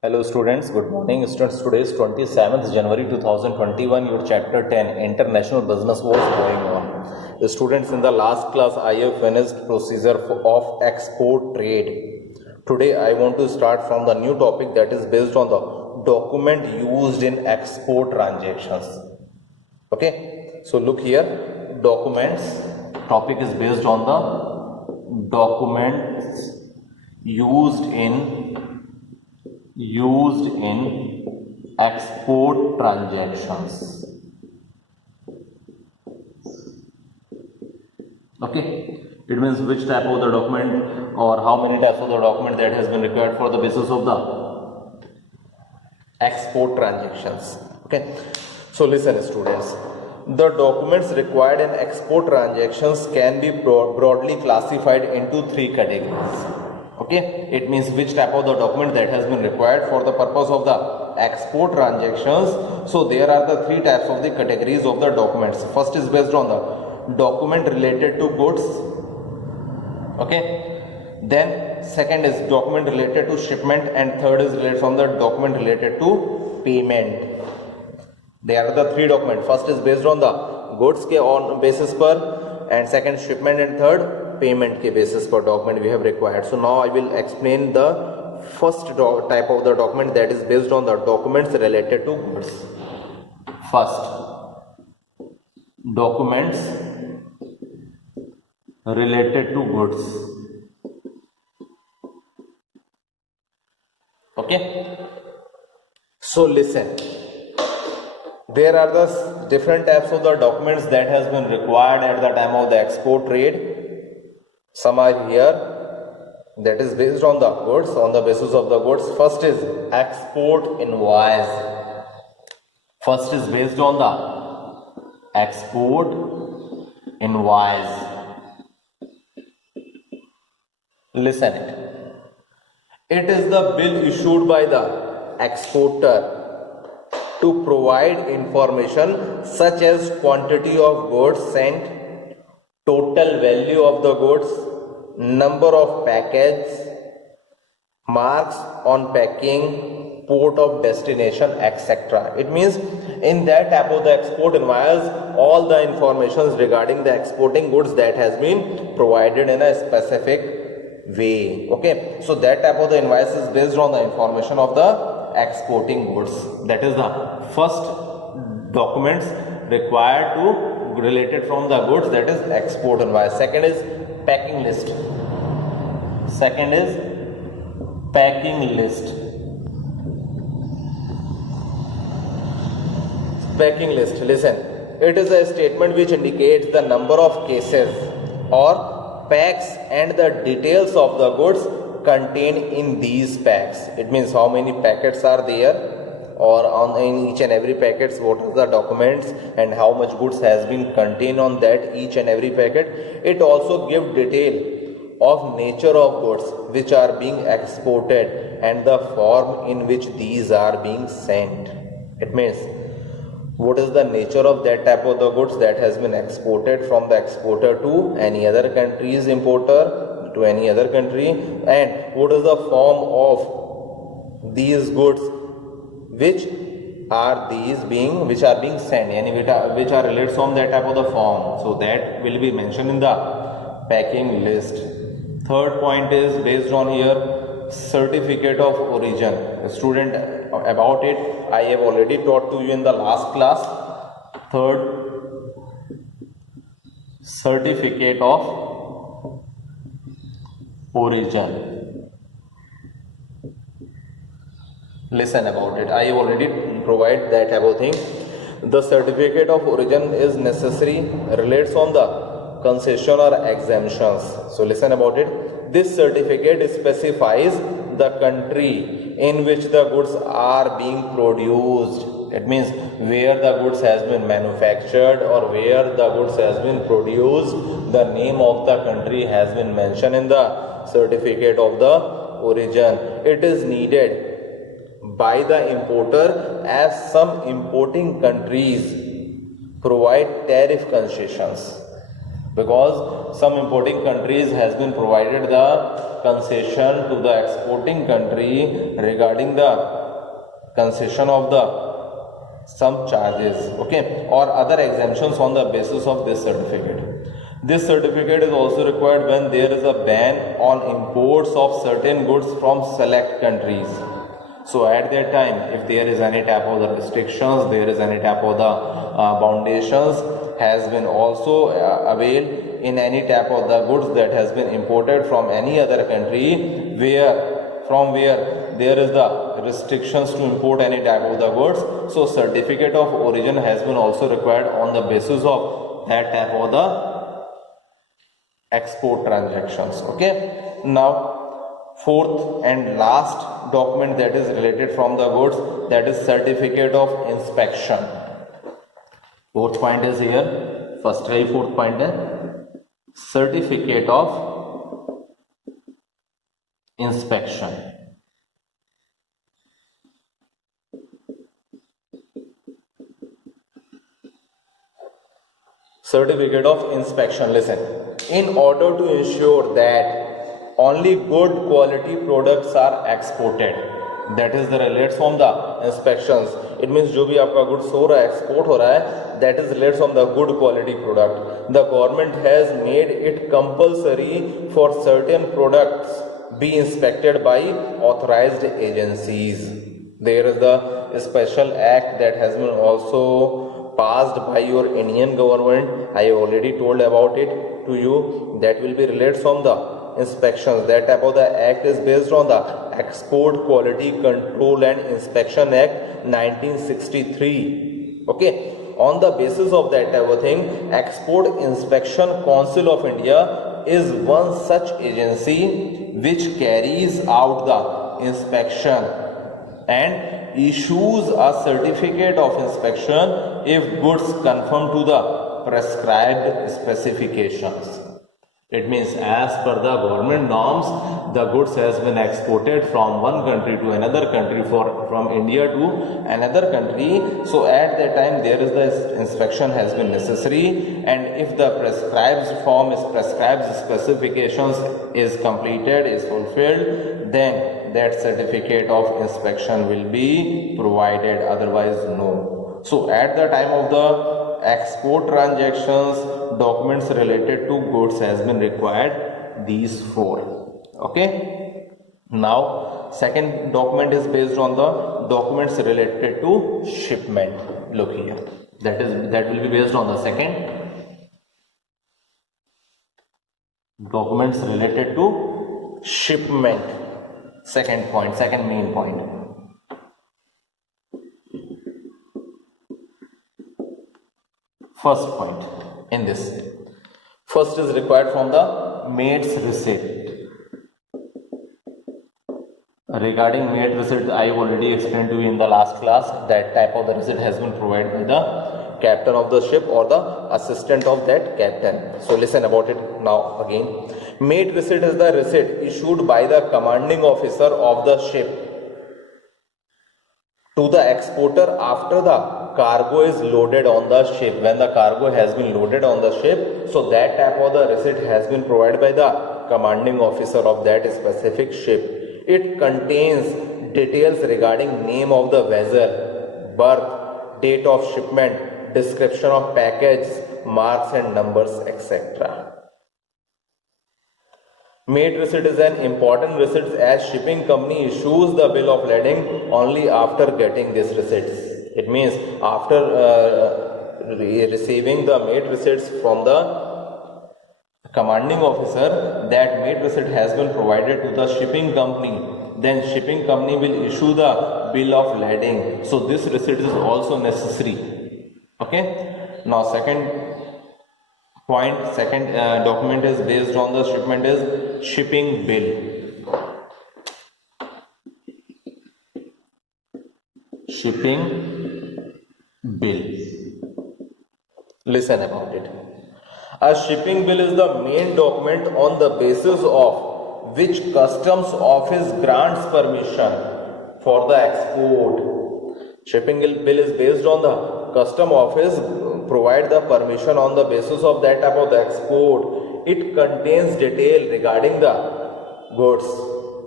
Hello students, good morning. Students, today is 27th January 2021. Your chapter 10 International Business was going on. Students, in the last class I have finished procedure of export trade. Today I want to start from the new topic that is based on the document used in export transactions. Okay, so look here, documents. Topic is based on the documents used in export transactions. Okay, it means which type of the document or how many types of the document that has been required for the basis of the export transactions. Okay, so listen students, the documents required in export transactions can be broadly classified into three categories. Okay, it means which type of the document that has been required for the purpose of the export transactions. So there are the three types of the categories of the documents. First is based on the document related to goods. Okay, then second is document related to shipment, and third is related from the document related to payment. They are the three documents. First is based on the goods के on basis पर, and second shipment, and third payment के basis per document we have required. So now I will explain the first type of the document, that is based on the documents related to goods. First, documents related to goods. Okay, so listen, there are the different types of the documents that has been required at the time of the export trade. Some are here, that is based on the goods, on the basis of the goods. First is export invoice. First is based on the export invoice. Listen it. It is the bill issued by the exporter to provide information such as quantity of goods sent, total value of the goods, number of packages, marks on packing, port of destination, etc. It means in that type of the export invoice, all the informations regarding the exporting goods that has been provided in a specific way. Okay, so that type of the invoice is based on the information of the exporting goods. That is the first documents required to related from the goods, that is export invoice. Second is packing list. Second is packing list. Packing list, listen, it is a statement which indicates the number of cases or packs and the details of the goods contained in these packs. It means how many packets are there, or on in each and every packets what are the documents and how much goods has been contained on that each and every packet. It also gives detail of nature of goods which are being exported and the form in which these are being sent. It means what is the nature of that type of the goods that has been exported from the exporter to any other country's importer to any other country, and what is the form of these goods which are being sent, and which are related from that type of the form. So that will be mentioned in the packing list. Third point is based on here certificate of origin. Student, about it I have already taught to you in the last class. Third, certificate of origin. Listen about it, I have already provide that type of thing. The certificate of origin is necessary, relates on the concession or exemptions. So listen about it. This certificate specifies the country in which the goods are being produced. It means where the goods has been manufactured or where the goods has been produced. The name of the country has been mentioned in the certificate of the origin. It is needed by the importer as some importing countries provide tariff concessions. because some importing countries has been provided the concession to the exporting country regarding the concession of the some charges, okay, or other exemptions on the basis of this certificate. This certificate is also required when there is a ban on imports of certain goods from select countries. So at that time, if there is any type of the restrictions, there is any type of the foundations has been also availed in any type of the goods that has been imported from any other country where there is the restrictions to import any type of the goods. So certificate of origin has been also required on the basis of that type of the export transactions. Okay, now fourth and last document that is related from the goods, that is certificate of inspection. Fourth point is here, first try fourth point है certificate of inspection. Certificate of inspection. Listen, in order to ensure that only good quality products are exported, that is the relates from the inspections. It means जो भी आपका goods हो रहा है, export हो रहा है, that is relates from the good quality product. The government has made it compulsory for certain products be inspected by authorized agencies. There is the special act that has been also passed by your Indian government. I already told about it to you. That will be related from the inspections. That type of the act is based on the Export Quality Control and Inspection Act 1963. Okay, on the basis of that type of thing, Export Inspection Council of India is one such agency which carries out the inspection and issues a certificate of inspection if goods conform to the prescribed specifications. It means as per the government norms, the goods has been exported from one country to another country, from India to another country. So at that time there is the inspection has been necessary, and if the prescribed specifications is completed, is fulfilled, then that certificate of inspection will be provided, otherwise no. So at the time of the export transactions, documents related to goods has been required, these four. Okay, now second document is based on the documents related to shipment. Look here, that will be based on the second documents related to shipment. Second main point. First point in this. First is required from the maid's receipt. Regarding maid receipt, I already explained to you in the last class that type of the receipt has been provided by the captain of the ship or the assistant of that captain. So listen about it now again. Maid receipt is the receipt issued by the commanding officer of the ship to the exporter after the cargo is loaded on the ship. When the cargo has been loaded on the ship, so that type of the receipt has been provided by the commanding officer of that specific ship. It contains details regarding name of the vessel, berth, date of shipment, description of package, marks and numbers, etc. Maid receipt is an important receipt as shipping company issues the bill of lading only after getting this receipts. It means after receiving the maid receipts from the commanding officer, that maid receipt has been provided to the shipping company. Then shipping company will issue the bill of lading. So this receipt is also necessary. Okay. Now second document is based on the shipment is shipping bill. Shipping bill. Listen about it. A shipping bill is the main document on the basis of which customs office grants permission for the export. Shipping bill is based on the custom office provide the permission on the basis of that type of the export. It contains detail regarding the goods.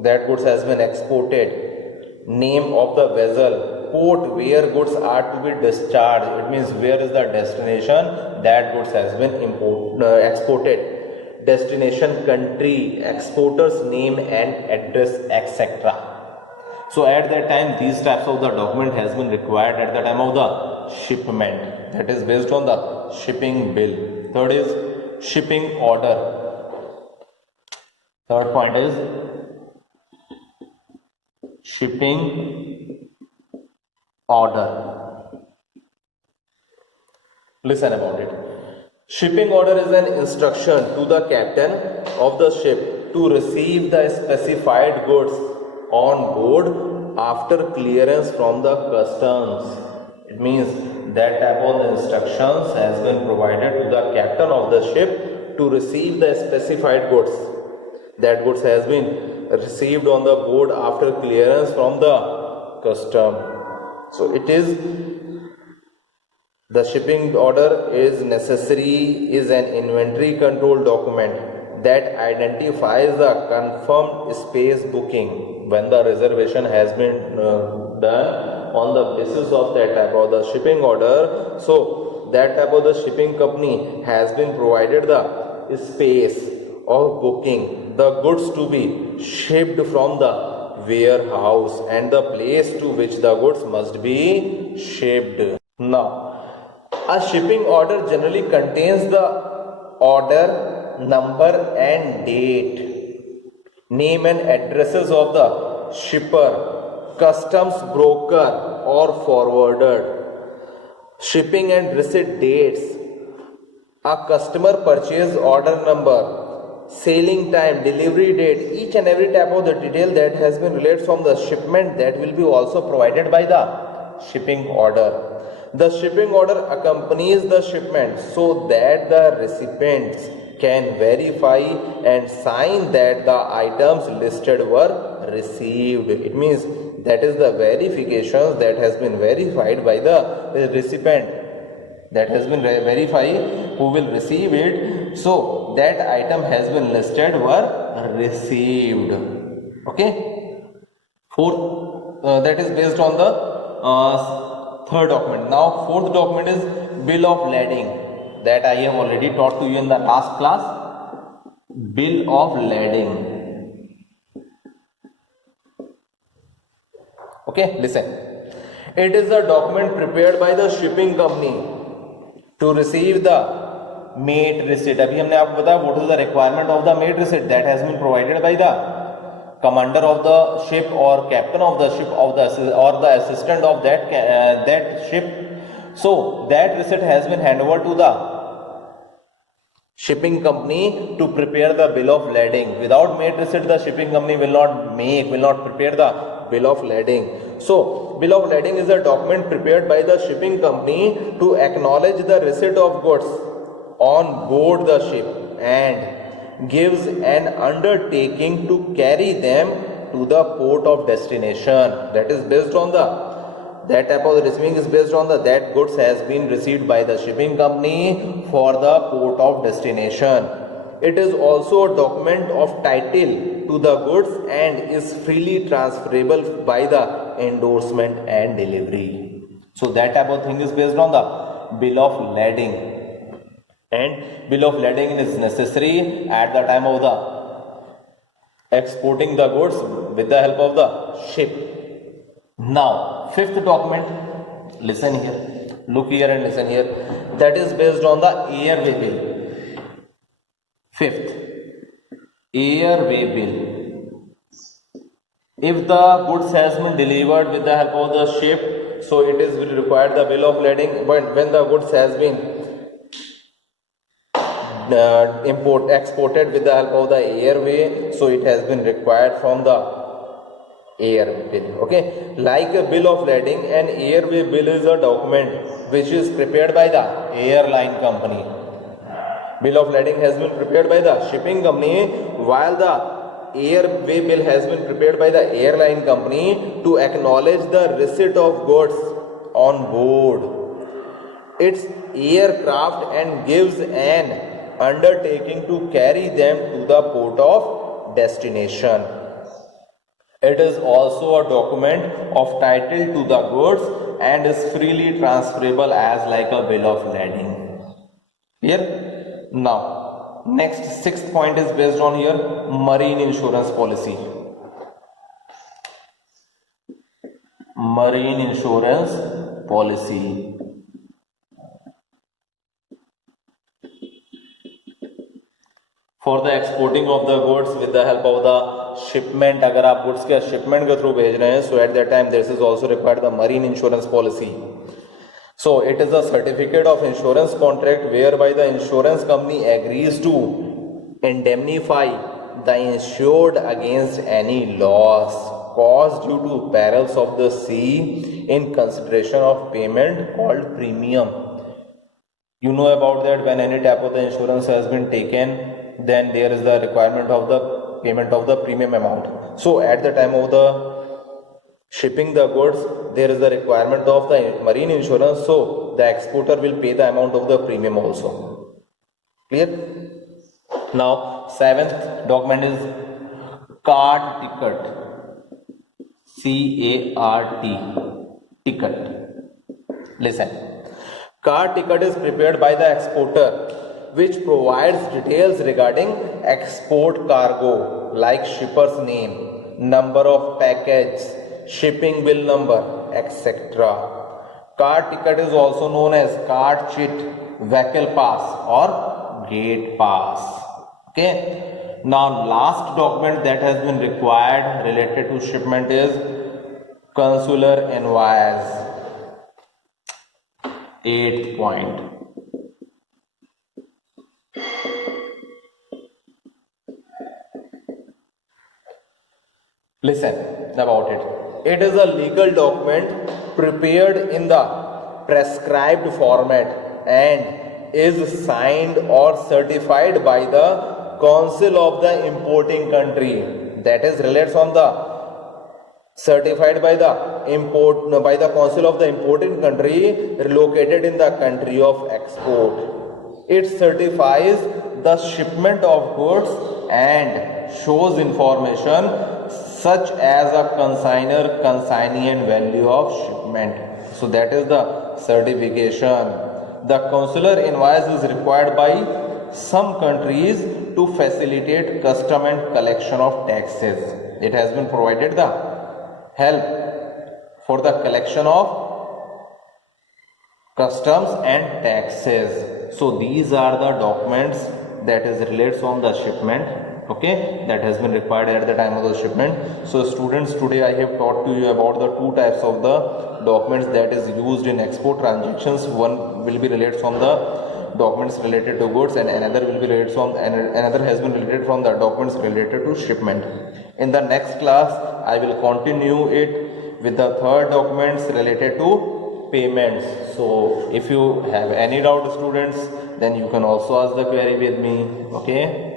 That goods has been exported, name of the vessel, port where goods are to be discharged. It means where is the destination that goods has been exported, destination country, exporter's name and address, etc. So at that time these types of the document has been required at the time of the shipment, that is based on the shipping bill. Third is shipping order. Third point is shipping order. Listen about it. Shipping order is an instruction to the captain of the ship to receive the specified goods on board after clearance from the customs. It means that type of instructions has been provided to the captain of the ship to receive the specified goods. That goods has been received on the board after clearance from the custom. So it is the shipping order is necessary, is an inventory control document that identifies the confirmed space booking when the reservation has been done on the basis of that type of the shipping order. So that type of the shipping company has been provided the space of booking the goods to be shipped from the warehouse and the place to which the goods must be shipped. Now, a shipping order generally contains the order, number and date, name and addresses of the shipper, customs broker or forwarder, shipping and receipt dates, a customer purchase order number, sailing time, delivery date, each and every type of the detail that has been related from the shipment that will be also provided by the shipping order. The shipping order accompanies the shipment so that the recipients can verify and sign that the items listed were received. It means that is the verifications that has been verified by the recipient, that has been verified who will receive it. So that item has been listed were received. Okay. Fourth, that is based on the third document. Now fourth document is bill of lading, that I have already taught to you in the last class. Bill of lading. Okay, listen. It is a document prepared by the shipping company to receive the mate receipt. अभी हमने आपको बताया what is the requirement of the mate receipt, that has been provided by the commander of the ship or captain of the ship of the or the assistant of that that ship. So that receipt has been handed over to the shipping company to prepare the bill of lading. Without mate receipt, the shipping company will not prepare the bill of lading. So bill of lading is a document prepared by the shipping company to acknowledge the receipt of goods on board the ship and gives an undertaking to carry them to the port of destination. That is based on that type of the receiving is based on that goods has been received by the shipping company for the port of destination. It is also a document of title to the goods and is freely transferable by the endorsement and delivery. So that type of thing is based on the bill of lading. And bill of lading is necessary at the time of the exporting the goods with the help of the ship. Now, fifth document, listen here, look here and listen here, that is based on the airway bill. Fifth, airway bill. If the goods has been delivered with the help of the ship, so it is required the bill of lading. But when the goods has been exported with the help of the airway, so it has been required from the air bill. Okay, like a bill of lading, an airway bill is a document which is prepared by the airline company. Bill of lading has been prepared by the shipping company, while the airway bill has been prepared by the airline company to acknowledge the receipt of goods on board its aircraft and gives an undertaking to carry them to the port of destination. It is also a document of title to the goods and is freely transferable as like a bill of lading. Clear? Now, next sixth point is based on here marine insurance policy. Marine insurance policy. For the exporting of the goods with the help of the shipment, अगर आप goods के shipment के through भेज रहे हैं, so at that time this is also required the marine insurance policy. So it is a certificate of insurance contract whereby the insurance company agrees to indemnify the insured against any loss caused due to perils of the sea in consideration of payment called premium. You know about that, when any type of the insurance has been taken, then there is the requirement of the payment of the premium amount. So at the time of the shipping the goods, there is the requirement of the marine insurance, so the exporter will pay the amount of the premium also. Clear? Now seventh document is cart ticket. C-A-R-T, ticket. Listen, cart ticket is prepared by the exporter, which provides details regarding export cargo like shipper's name, number of package, shipping bill number, etc. Cart ticket is also known as cart chit, vehicle pass or gate pass. Okay. Now last document that has been required related to shipment is consular invoice. 8th point. Listen about it. It is a legal document prepared in the prescribed format and is signed or certified by the Council of the importing country, that is relates on the certified by the Council of the importing country located in the country of export. It certifies the shipment of goods and shows information such as a consignor, consignee and value of shipment. So that is the certification. The consular invoice is required by some countries to facilitate custom and collection of taxes. It has been provided the help for the collection of customs and taxes. So these are the documents that is relates on the shipment, okay, that has been required at the time of the shipment. So students, today I have taught to you about the two types of the documents that is used in export transactions. One will be related from the documents related to goods and another will be related from another has been related from the documents related to shipment. In the next class I will continue it with the third documents related to payments. So if you have any doubt students, then you can also ask the query with me. Okay.